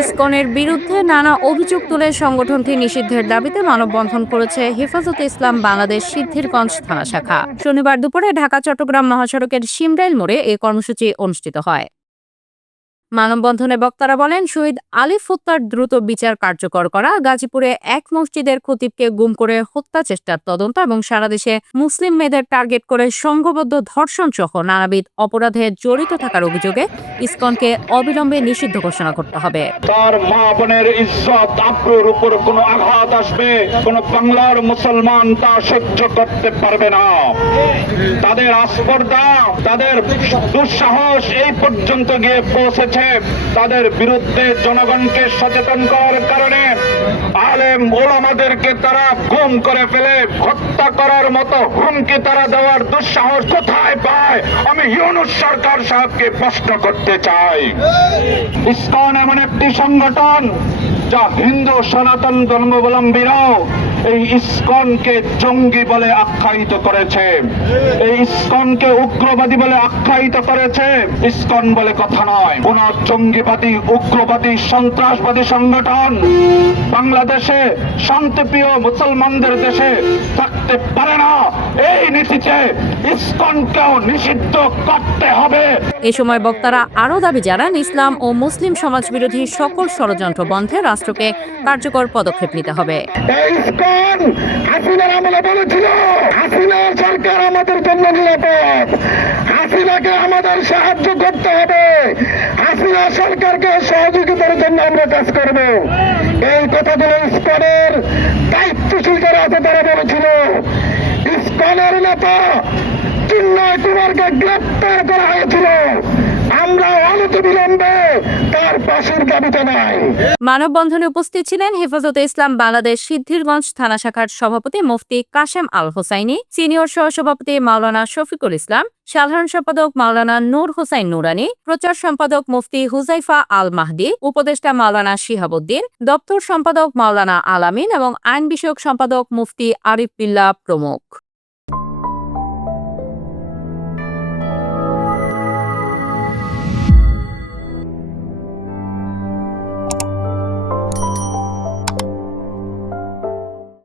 ইসকনের বিরুদ্ধে নানা অভিযোগ তুলে সংগঠনটি নিষিদ্ধের দাবিতে মানববন্ধন করেছে হেফাজতে ইসলাম বাংলাদেশ সিদ্ধিরগঞ্জ থানা শাখা। শনিবার দুপুরে ঢাকা চট্টগ্রাম মহাসড়কের শিমরাইল মোড়ে এই কর্মসূচি অনুষ্ঠিত হয়। মানববন্ধনে বক্তারা বলেন, শহীদ আলিফ হত্যার দ্রুত বিচার কার্যকর করা, গাজীপুরে এক মসজিদের খতিবকে গুম করে হত্যা চেষ্টার তদন্ত এবং সারা দেশে মুসলিম মেয়েদের টার্গেট করে সংঘবদ্ধ ধর্ষণ সহ নানাবিধ অপরাধে জড়িত থাকার অভিযোগে ইসকনকে অবিলম্বে নিষিদ্ধ ঘোষণা করতে হবে। তার মা বোনের ইজ্জত আব্রুর উপর কোনো আঘাত আসবে, কোন বাংলার মুসলমান তা সহ্য করতে পারবে না। তাদের আস্পর্ধা, তাদের দুঃসাহস এই পর্যন্ত গিয়ে পৌঁছেছে। তাদের বিরুদ্ধে জনগণকে সচেতন করার কারণে আলেম ওলামাদেরকে তারা গুম করে ফেলে হত্যা করার মতো হুমকি তারা দেওয়ার দুঃসাহস কোথায় পায়? আমি ইউনূস সরকার সাহেবকে প্রশ্ন করতে চাই। ইসকন এমন একটি সংগঠন যা হিন্দু সনাতন ধর্মাবলম্বীরাও এই ইসকনকে জঙ্গি বলে আখ্যায়িত করেছে, এই ইসকনকে উগ্রবাদী বলে আখ্যায়িত করেছে। ইসকন বলে কথা নয়, কোন জঙ্গিবাদী উগ্রবাদী সন্ত্রাসবাদী সংগঠন বাংলাদেশে শান্তিপ্রিয় মুসলমানদের দেশে থাকতে পারে না। এই নীতিতে ইসকনকেও নিষিদ্ধ করতে হবে। এ সময় বক্তারা আরও দাবি জানান, ইসলাম ও মুসলিম সমাজ বিরোধী সকল ষড়যন্ত্র বন্ধে রাষ্ট্রকে কার্যকর পদক্ষেপ নিতে হবে। ইসকন হাসিনার আমলে বলেছিল, হাসিনা সরকার আমাদের জন্য নিরাপদ, হাসিনাকে আমাদের সাহায্য করতে হবে, হাসিনা সরকারকে সহযোগিতার জন্য আমরা কাজ করব। এই কথাগুলো ইসকনের দায়িত্বশীল যারা আছে তারা বলেছিল। ইসকনের নেতা চিন্ময় কুমারকে গ্রেপ্তার করা হয়েছিল, আমরা অনতিবিলম্বে তার ফাঁসির দাবিতে নাই। মানববন্ধনে উপস্থিত ছিলেন হেফাজতে ইসলাম বাংলাদেশ সিদ্ধিরগঞ্জ থানা শাখার সভাপতি মুফতি কাশেম আল হোসাইনি, সিনিয়র সহসভাপতি মাওলানা শফিকুল ইসলাম, সাধারণ সম্পাদক মাওলানা নূর হোসাইন নুরানি, প্রচার সম্পাদক মুফতি হুজাইফা আল মাহদি, উপদেষ্টা মাওলানা শিহাবুদ্দিন, দপ্তর সম্পাদক মাওলানা আলামিন এবং আইন বিষয়ক সম্পাদক মুফতি আরিফ বিল্লাহ প্রমুখ।